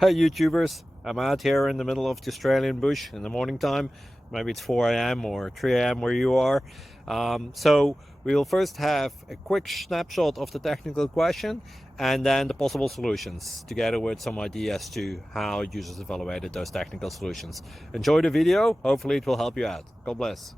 Hey YouTubers, I'm out here in the middle of the Australian bush in the morning time. Maybe it's 4 a.m. or 3 a.m. where you are. So we'll first have a quick snapshot of the technical question and then the possible solutions, together with some ideas to how users evaluated those technical solutions. Enjoy the video, hopefully it will help you out. God bless.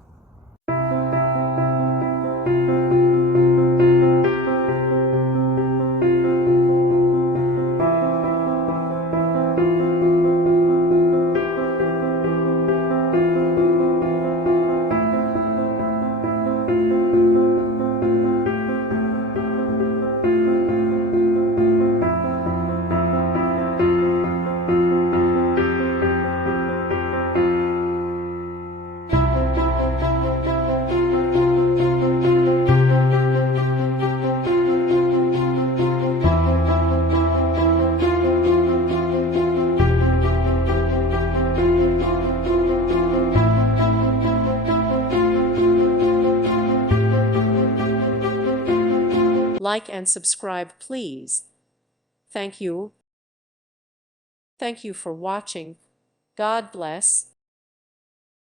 Like and subscribe, please. Thank you. Thank you for watching. God bless.